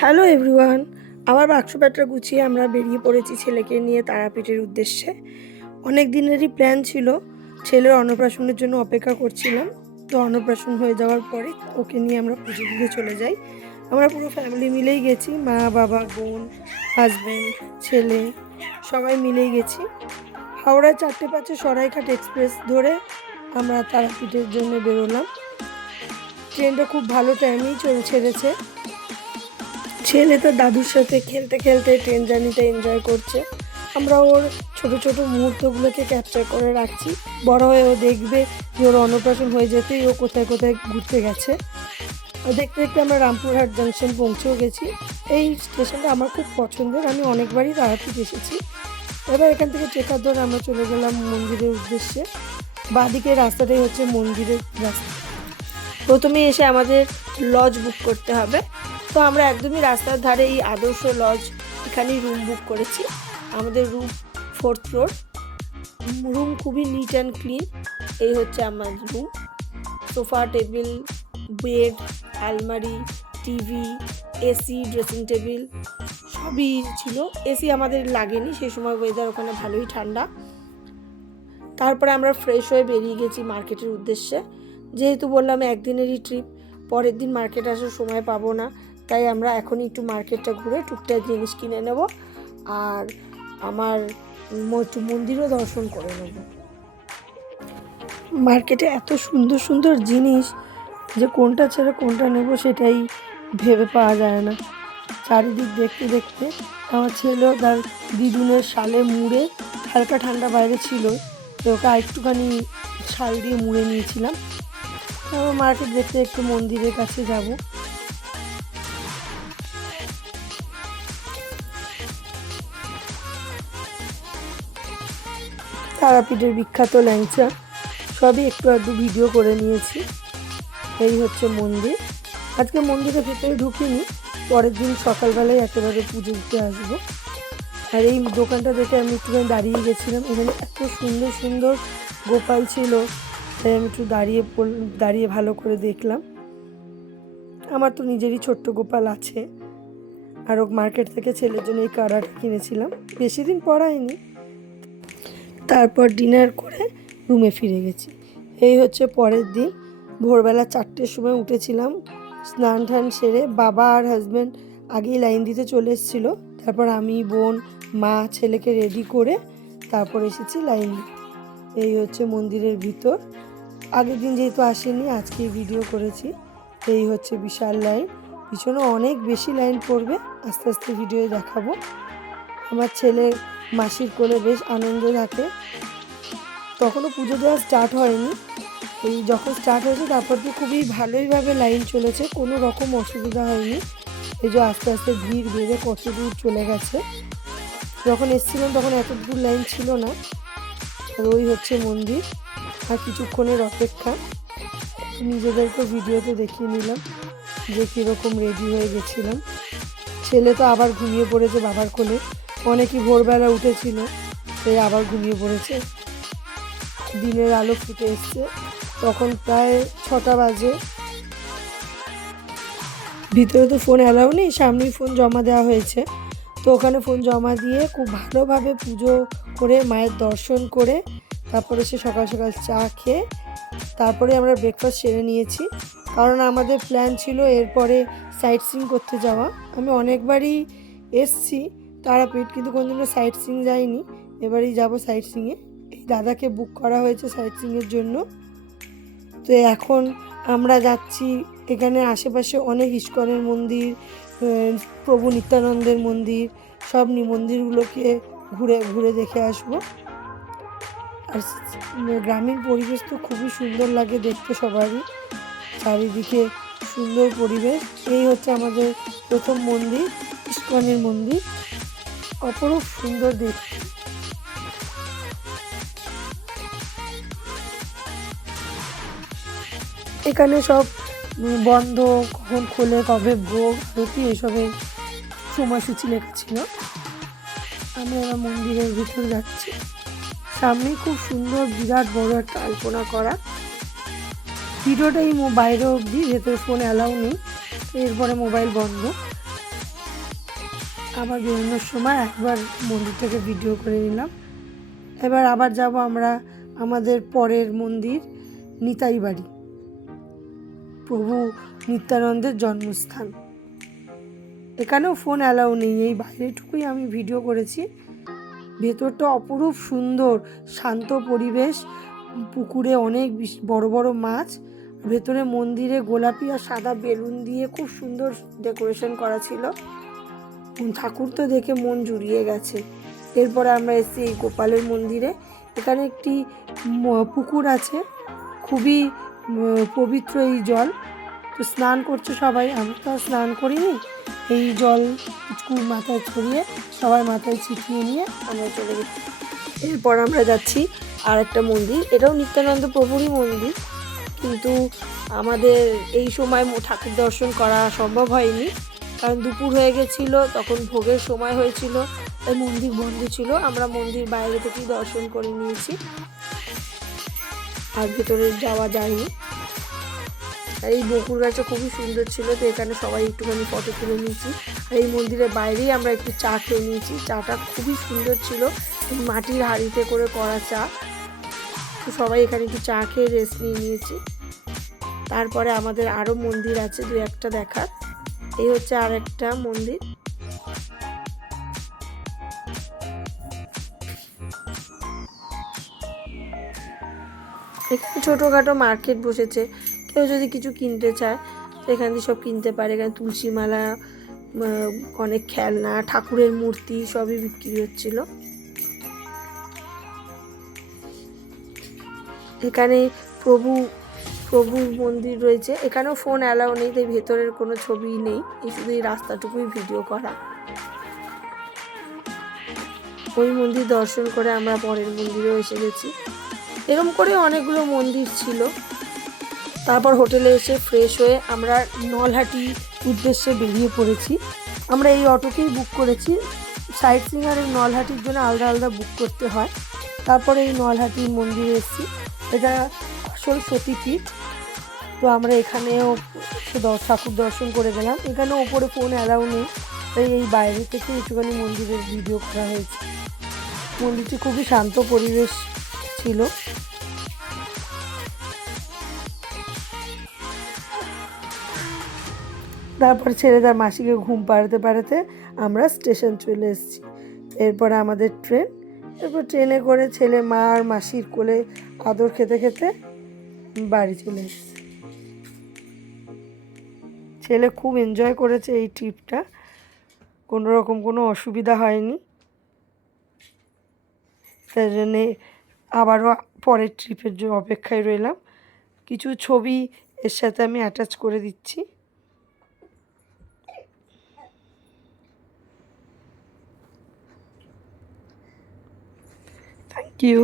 Hello everyone আবার বাক্স প্যাটরা গুছিয়ে আমরা বেরিয়ে পড়েছি ছেলেকে নিয়ে তারাপীঠের উদ্দেশ্যে। অনেক দিনেরই প্ল্যান ছিল। ছেলের অন্নপ্রাশনের জন্য অপেক্ষা করছিলাম। তো অন্নপ্রাশন হয়ে যাওয়ার পরে ওকে নিয়ে আমরা পুজো দিতে চলে যাই। আমরা পুরো ফ্যামিলি মিলেই গেছি। মা, বাবা, বোন হাজব্যান্ড ছেলে, সবাই মিলেই গেছি। হাওড়ায় চারটে পাঁচে সরাইঘাট এক্সপ্রেস ধরে আমরা তারাপীঠের জন্য বেরোলাম। ট্রেনটা খুব ভালো টাইমেই চলে ছেড়েছে। ছেলে তার দাদুর সাথে খেলতে খেলতে ট্রেন জার্নিটা এনজয় করছে। আমরা ওর ছোট ছোট মুহূর্তগুলোকে ক্যাপচার করে রাখছি। বড় হয়ে ও দেখবে যে ওর অন্নপ্রাশন হয়ে যেতেই ও কোথায় কোথায় ঘুরতে গেছে। দেখতে দেখতে আমরা রামপুরহাট জাংশন পৌঁছেও গেছি। এই স্টেশনটা আমার খুব পছন্দের, আমি অনেকবারই তাড়াতাড়ি এসেছি। এবার এখান থেকে ট্রেকার ধরে আমরা চলে গেলাম মন্দিরের উদ্দেশ্যে। বাঁদিকে রাস্তাটাই হচ্ছে মন্দিরের রাস্তা। প্রথমে এসে আমাদের লজ বুক করতে হবে। তো আমরা একদমই রাস্তার ধারে এই আদর্শ লজ এখানেই রুম বুক করেছি। আমাদের রুম ফোর্থ ফ্লোর রুম খুবই নিট অ্যান্ড ক্লিন এই হচ্ছে আমার রুম সোফা টেবিল বেড আলমারি টিভি এসি ড্রেসিং টেবিল সবই ছিল। এসি আমাদের লাগেনি, সেই সময় ওয়েদার ওখানে ভালোই ঠান্ডা। তারপরে আমরা ফ্রেশ হয়ে বেরিয়ে গেছি মার্কেটের উদ্দেশ্যে। যেহেতু বললাম একদিনেরই ট্রিপ পরের দিন মার্কেট আসার সময় পাবো না। তাই আমরা এখনই একটু মার্কেটটা ঘুরে টুকটাক জিনিস কিনে নেব আর আমার একটু মন্দিরও দর্শন করে নেব। মার্কেটে এত সুন্দর সুন্দর জিনিস যে কোনটা ছেড়ে কোনটা নেব সেটাই ভেবে পাওয়া যায় না। চারিদিক দেখতে দেখতে আমার ছেলেও তার দিদুনের শালে মুড়ে হালকা ঠান্ডা বাইরে ছিল, তো ওকে একটুখানি শাল দিয়ে মুড়ে নিয়েছিলাম। তারপর মার্কেট দেখতে একটু মন্দিরের কাছে যাব। তারাপীঠের বিখ্যাত ল্যাংচা। সবই একটু একটু ভিডিও করে নিয়েছি। এই হচ্ছে মন্দির। আজকে মন্দিরের ভেতরে ঢুকিনি। পরের দিন সকালবেলায় একেবারে পুজো দিতে আসব। আর এই দোকানটা দেখে আমি একটুখানি দাঁড়িয়ে গেছিলাম। এখানে এত সুন্দর সুন্দর গোপাল ছিল। তাই আমি একটু দাঁড়িয়ে দাঁড়িয়ে ভালো করে দেখলাম। আমার তো নিজেরই ছোট্ট গোপাল আছে। আর ও মার্কেট থেকে ছেলের জন্য এই কাড়াটা কিনেছিলাম। বেশি দিন পরাইনি তারপর ডিনার করে রুমে ফিরে গেছি। এই হচ্ছে পরের দিন। ভোরবেলা চারটের সময় উঠেছিলাম, স্নান টান সেরে বাবা আর হাজব্যান্ড আগেই লাইন দিতে চলে এসেছিল। তারপর আমি, বোন, মা, ছেলেকে রেডি করে তারপর এসেছি লাইন। এই হচ্ছে মন্দিরের ভিতর। আগের দিন যেহেতু আসেনি, আজকে ভিডিও করেছি। এই হচ্ছে বিশাল লাইন পিছনে অনেক বেশি লাইন পড়বে। আস্তে আস্তে ভিডিও দেখাবো। আমার ছেলের মাসির কোলে বেশ আনন্দ থাকে। তখনও পুজো দেওয়া স্টার্ট হয়নি। এই যখন স্টার্ট হয়েছে, তারপর তো খুবই ভালোইভাবে লাইন চলেছে, কোনো রকম অসুবিধা হয়নি। এই যে আস্তে আস্তে ভিড় বেড়ে কত দূর চলে গেছে। যখন এসেছিলাম, তখন এত দূর লাইন ছিল না। আর ওই হচ্ছে মন্দির। আর কিছুক্ষণের অপেক্ষা। নিজেদেরকে ভিডিওতে দেখিয়ে নিলাম যে কীরকম রেডি হয়ে গেছিলাম। ছেলে তো আবার ঘুমিয়ে পড়েছে বাবার কোলে। অনেকই ভোরবেলা উঠেছিল সেই আবার ঘুমিয়ে পড়েছে। দিনের আলো ফুটে এসছে, তখন প্রায় ছটা বাজে। ভিতরে তো ফোন অ্যালাউ নেই, সামনেই ফোন জমা দেওয়া হয়েছে। তো ওখানে ফোন জমা দিয়ে খুব ভালোভাবে পুজো করে, মায়ের দর্শন করে, তারপরে সে সকাল সকাল চা খেয়ে, তারপরে আমরা ব্রেকফাস্ট সেরে নিয়েছি। কারণ আমাদের প্ল্যান ছিল এরপরে সাইট সিং করতে যাওয়া। আমি অনেকবারই এসছি তারাপীঠ, কিন্তু কোনোদিনও সাইট সিং যাইনি। এবারেই যাব সাইট সিংয়ে এই দাদাকে বুক করা হয়েছে সাইট সিংয়ের জন্য। তো এখন আমরা যাচ্ছি, এখানে আশেপাশে অনেক ইস্কনের মন্দির প্রভু নিত্যানন্দের মন্দির, সব নি মন্দিরগুলোকে ঘুরে ঘুরে দেখে আসব। আর গ্রামীণ পরিবেশ তো খুবই সুন্দর লাগে দেখতে সবারই। চারিদিকে সুন্দর পরিবেশ। এই হচ্ছে আমাদের প্রথম মন্দির, ইস্কনের মন্দির। অপরূপ সুন্দর দেখতে এখানে সব বন্ধ কখন খোলে, কবে ভোগ আরতি এসবের সময়সূচি লেখা ছিল। আমরা এবার মন্দিরের ভিতর যাচ্ছি। সামনে খুব সুন্দর, বিরাট বড় একটা আলপনা করা। ভিডিওটা এই বাইরে অবধি ভেতরে ফোন অ্যালাউ নেই। এরপরে মোবাইল বন্ধ। আবার বেরোনোর সময় একবার মন্দির থেকে ভিডিও করে নিলাম। এবার আবার যাব আমরা আমাদের পরের মন্দির, নিতাই বাড়ি। প্রভু নিত্যানন্দের জন্মস্থান। এখানেও ফোন অ্যালাউ নেই, এই বাইরেটুকুই আমি ভিডিও করেছি। ভেতরটা অপরূপ সুন্দর, শান্ত পরিবেশ, পুকুরে অনেক বড় বড় মাছ ভেতরে মন্দিরে গোলাপি আর সাদা বেলুন দিয়ে খুব সুন্দর ডেকোরেশন করা ছিল। ঠাকুর তো দেখে মন জুড়িয়ে গেছে। এরপরে আমরা এসেছি এই গোপালের মন্দিরে। এখানে একটি পুকুর আছে। খুবই পবিত্র এই জল। তো স্নান করছে সবাই। আমি তো আর স্নান করিনি। এই জল পুকুর মাথায় ছড়িয়ে সবাই মাথায় ছিটিয়ে নিয়ে আমরা চলে গেছি। এরপর আমরা যাচ্ছি আর একটা মন্দির। এটাও নিত্যানন্দ প্রভুরই মন্দির। কিন্তু আমাদের এই সময় ঠাকুর দর্শন করা সম্ভব হয়নি। কারণ দুপুর হয়ে গেছিল, তখন ভোগের সময় হয়েছিল, তাই মন্দির বন্ধ ছিল। আমরা মন্দির বাইরে থেকেই দর্শন করে নিয়েছি। আর ভেতরে যাওয়া যায়নি। আর এই বকুল গাছটা খুবই সুন্দর ছিল, তো এখানে সবাই একটুখানি ফটো তুলে নিয়েছি। আর এই মন্দিরের বাইরেই আমরা একটু চা খেয়ে নিয়েছি। চাটা খুবই সুন্দর ছিল। মাটির হাঁড়িতে করে করা চা। তো সবাই এখানে একটু চা খেয়ে রেস্ট নিয়ে নিয়েছি। তারপরে আমাদের আরও মন্দির আছে, দু একটা দেখার। এই হচ্ছে আর একটা মন্দির। এখানে ছোটোখাটো মার্কেট বসেছে। কেউ যদি কিছু কিনতে চায় এখান থেকে সব কিনতে পারে। এখানে তুলসী মালা অনেক খেলনা, ঠাকুরের মূর্তি সবই বিক্রি হচ্ছিল। এখানে প্রভু প্রভুর মন্দির রয়েছে। এখানেও ফোন অ্যালাউ নেই, তাই ভেতরের কোনো ছবি নেই। এই শুধু এই রাস্তাটুকুই ভিডিও করা। ওই মন্দির দর্শন করে আমরা পরের মন্দিরেও এসে গেছি। এরকম করে অনেকগুলো মন্দির ছিল। তারপর হোটেলে এসে ফ্রেশ হয়ে আমরা নলহাটি উদ্দেশ্যে বেরিয়ে পড়েছি। আমরা এই অটোকেই বুক করেছি। সাইট সিং আর এই নলহাটির জন্য আলাদা আলাদা বুক করতে হয়। তারপরে এই নলহাটি মন্দিরে এসেছি। এটা আসল সতীপীঠ তো আমরা এখানেও ঠাকুর দর্শন করে গেলাম। এখানে ওপরে ফোন অ্যালাউ নেই। তাই এই বাইরে থেকে একটুখানি মন্দিরের ভিডিও করা হয়েছে। মন্দিরটি খুবই শান্ত পরিবেশ ছিল। তারপর ছেলে তার মাসিকে ঘুম পাড়াতে পাড়াতে আমরা স্টেশন চলে এসেছি। এরপরে আমাদের ট্রেন এরপর ট্রেনে করে ছেলে মা আর মাসির কোলে আদর খেতে খেতে বাড়ি চলে ছেলে খুব এনজয় করেছে এই ট্রিপটা কোনো রকম কোনো অসুবিধা হয়নি। তাই জন্যে আবারও পরের ট্রিপের জন্য অপেক্ষায় রইলাম। কিছু ছবি এর সাথে আমি অ্যাটাচ করে দিচ্ছি। Thank you